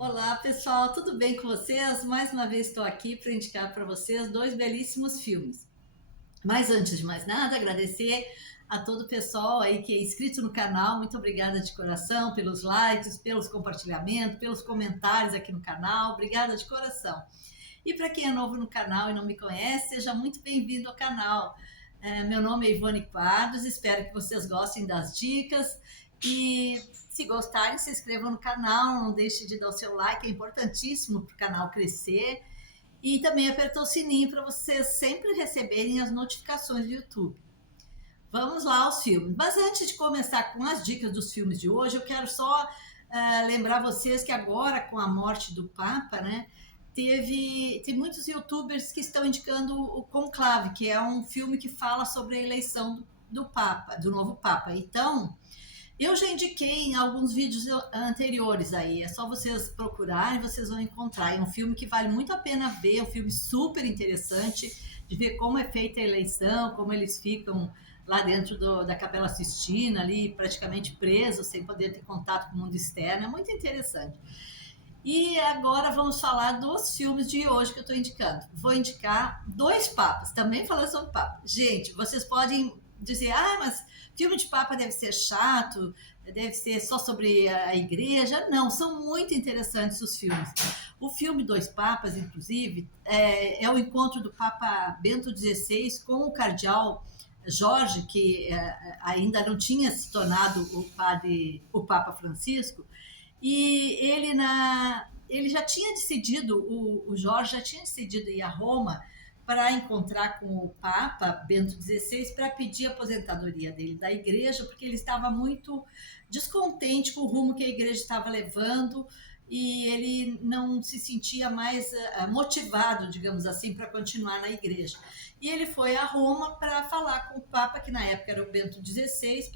Olá, pessoal, tudo bem com vocês? Mais uma vez estou aqui para indicar para vocês dois belíssimos filmes. Mas antes de mais nada, agradecer a todo o pessoal aí que é inscrito no canal. Muito obrigada de coração pelos likes, pelos compartilhamentos, pelos comentários aqui no canal. Obrigada de coração. E para quem é novo no canal e não me conhece, seja muito bem-vindo ao canal. Meu nome é Ivone Quadros, espero que vocês gostem das dicas e se gostarem, se inscrevam no canal, não deixe de dar o seu like, é importantíssimo para o canal crescer. E também apertar o sininho para vocês sempre receberem as notificações do YouTube. Vamos lá aos filmes. Mas antes de começar com as dicas dos filmes de hoje, eu quero só lembrar vocês que agora, com a morte do Papa, né, tem muitos youtubers que estão indicando o Conclave, que é um filme que fala sobre a eleição do Papa, do novo Papa. Então, eu já indiquei em alguns vídeos anteriores aí, é só vocês procurarem, vocês vão encontrar. É um filme que vale muito a pena ver, é um filme super interessante de ver como é feita a eleição, como eles ficam lá dentro da Capela Sistina, ali praticamente presos, sem poder ter contato com o mundo externo, é muito interessante. E agora vamos falar dos filmes de hoje que eu estou indicando. Vou indicar dois papas, também falando sobre papa. Gente, vocês podem dizer, mas filme de papa deve ser chato, deve ser só sobre a igreja. Não, são muito interessantes os filmes. O filme Dois Papas, inclusive, é o encontro do Papa Bento XVI com o cardeal Jorge, que ainda não tinha se tornado o Papa Francisco, e ele já tinha decidido, o Jorge já tinha decidido ir a Roma para encontrar com o Papa Bento XVI para pedir a aposentadoria dele da igreja, porque ele estava muito descontente com o rumo que a igreja estava levando e ele não se sentia mais motivado, digamos assim, para continuar na igreja. E ele foi a Roma para falar com o Papa, que na época era o Bento XVI,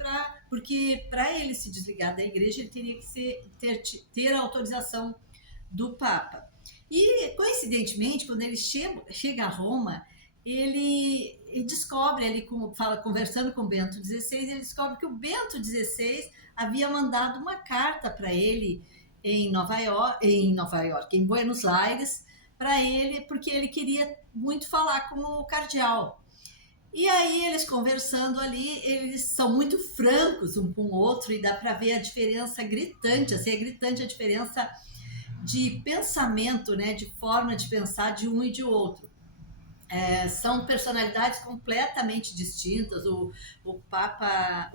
porque para ele se desligar da igreja, ele teria que ter a autorização do Papa. E, coincidentemente, quando ele chega a Roma, ele descobre, conversando com o Bento XVI, ele descobre que o Bento XVI havia mandado uma carta para ele em Buenos Aires, para ele, porque ele queria muito falar com o cardeal. E aí eles conversando ali, eles são muito francos um com o outro e dá para ver a diferença gritante, assim, é gritante a diferença de pensamento, né, de forma de pensar de um e de outro. São personalidades completamente distintas. O Papa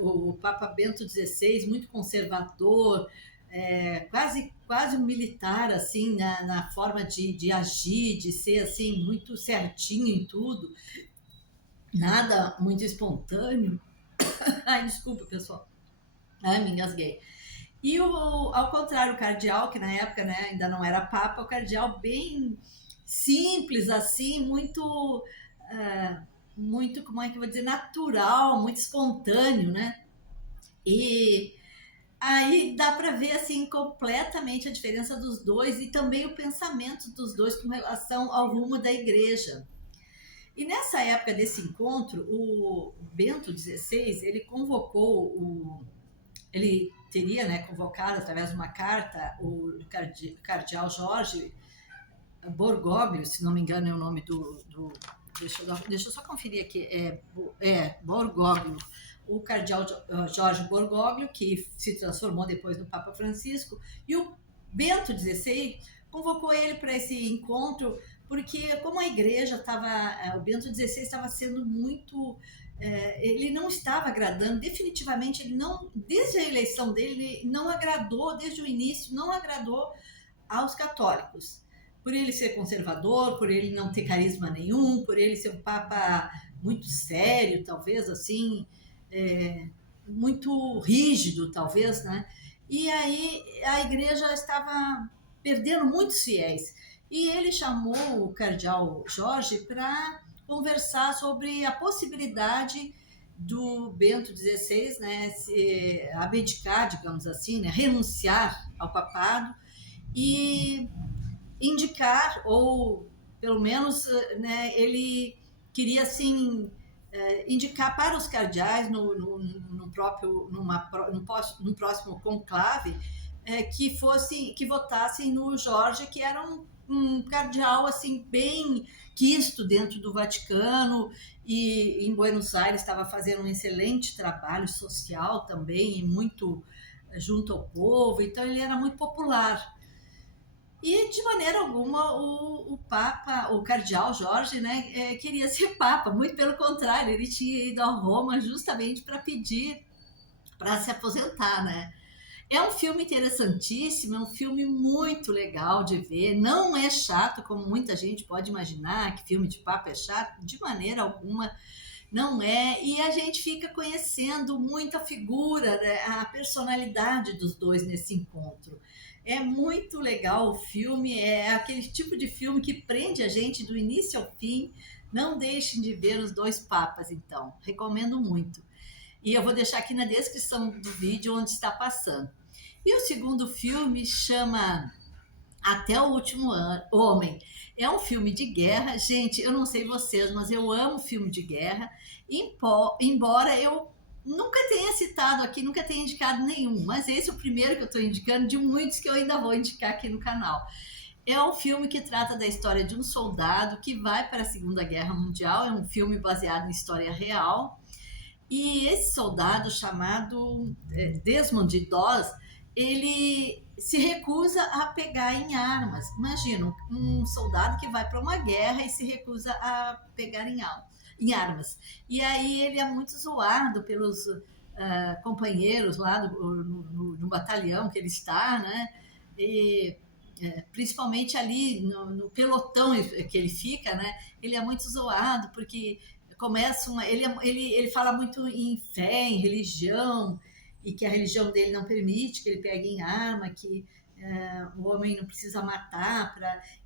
Bento XVI, muito conservador, quase um militar, assim, na forma de agir, de ser assim, muito certinho em tudo, nada muito espontâneo. Ai, desculpa, pessoal. Ai, me engasguei. Ao contrário, o cardeal, que na época, né, ainda não era papa, o cardeal bem simples, assim, muito, como é que eu vou dizer, natural, muito espontâneo, né? E aí dá para ver, assim, completamente a diferença dos dois e também o pensamento dos dois com relação ao rumo da igreja. E nessa época desse encontro, o Bento XVI, ele teria, né, convocado através de uma carta o cardeal Jorge Borgoglio, se não me engano é o nome deixa eu só conferir aqui, Borgoglio, o cardeal Jorge Borgoglio, que se transformou depois no Papa Francisco, e o Bento XVI convocou ele para esse encontro, porque como a igreja estava, o Bento XVI estava sendo muito, ele não estava agradando, definitivamente, ele não, desde a eleição dele, ele não agradou, desde o início, não agradou aos católicos. Por ele ser conservador, por ele não ter carisma nenhum, por ele ser um papa muito sério, talvez, assim, muito rígido, talvez, né? E aí a igreja estava perdendo muitos fiéis. E ele chamou o cardeal Jorge para conversar sobre a possibilidade do Bento XVI, né, se abdicar, digamos assim, né, renunciar ao papado e indicar, ou pelo menos, né, ele queria assim indicar para os cardeais no próximo conclave que votassem no Jorge, que era um cardeal assim bem quisto dentro do Vaticano, e em Buenos Aires estava fazendo um excelente trabalho social também, e muito junto ao povo, então ele era muito popular. E de maneira alguma o Papa, o Cardeal Jorge, né, queria ser Papa, muito pelo contrário, ele tinha ido a Roma justamente para pedir para se aposentar, né? É um filme interessantíssimo, é um filme muito legal de ver. Não é chato, como muita gente pode imaginar, que filme de Papa é chato, de maneira alguma não é. E a gente fica conhecendo muito a figura, né, a personalidade dos dois nesse encontro. É muito legal o filme, é aquele tipo de filme que prende a gente do início ao fim. Não deixem de ver os dois papas, então. Recomendo muito. E eu vou deixar aqui na descrição do vídeo onde está passando. E o segundo filme chama Até o Último Homem. É um filme de guerra. Gente, eu não sei vocês, mas eu amo filme de guerra. Embora eu nunca tenha citado aqui, nunca tenha indicado nenhum. Mas esse é o primeiro que eu estou indicando, de muitos que eu ainda vou indicar aqui no canal. É um filme que trata da história de um soldado que vai para a Segunda Guerra Mundial. É um filme baseado em história real. E esse soldado chamado Desmond Doss, ele se recusa a pegar em armas. Imagina, um soldado que vai para uma guerra e se recusa a pegar em armas. E aí ele é muito zoado pelos companheiros lá no batalhão que ele está, né? E, principalmente ali no pelotão que ele fica, né? Ele é muito zoado porque começa ele fala muito em fé, em religião, e que a religião dele não permite que ele pegue em arma, que o homem não precisa matar.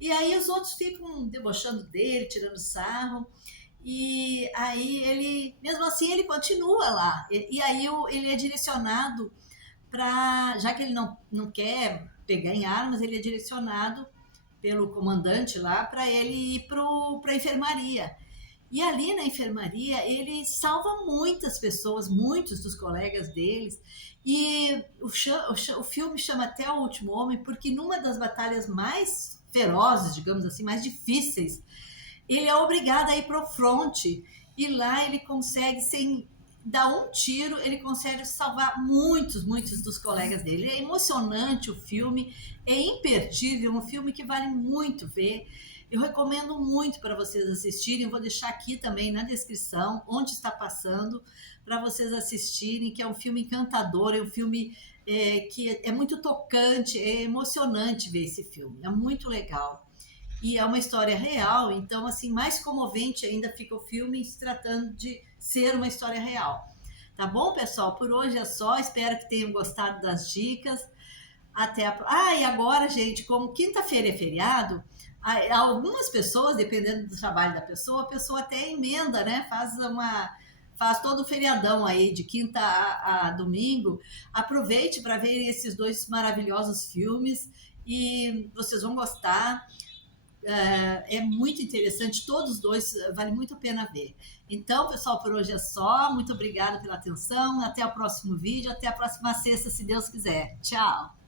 E aí os outros ficam debochando dele, tirando sarro. E aí ele, mesmo assim, ele continua lá. E aí ele é direcionado para, já que ele não quer pegar em armas, ele é direcionado pelo comandante lá para ele ir para a enfermaria. E ali na enfermaria ele salva muitas pessoas, muitos dos colegas deles. E o filme chama Até o Último Homem porque numa das batalhas mais ferozes, digamos assim, mais difíceis, ele é obrigado a ir para o fronte. E lá ele consegue, sem dar um tiro, ele consegue salvar muitos dos colegas dele. É emocionante o filme, é imperdível, um filme que vale muito ver. Eu recomendo muito para vocês assistirem. Vou deixar aqui também na descrição onde está passando para vocês assistirem, que é um filme encantador, é um filme que é muito tocante, é emocionante ver esse filme, é muito legal. E é uma história real, então assim, mais comovente ainda fica o filme se tratando de ser uma história real. Tá bom, pessoal? Por hoje é só, espero que tenham gostado das dicas. E agora, gente, como quinta-feira é feriado, algumas pessoas, dependendo do trabalho da pessoa, a pessoa até emenda, né? Faz todo o feriadão aí, de quinta a domingo. Aproveite para ver esses dois maravilhosos filmes e vocês vão gostar. É muito interessante, todos os dois vale muito a pena ver. Então, pessoal, por hoje é só. Muito obrigada pela atenção. Até o próximo vídeo, até a próxima sexta, se Deus quiser. Tchau!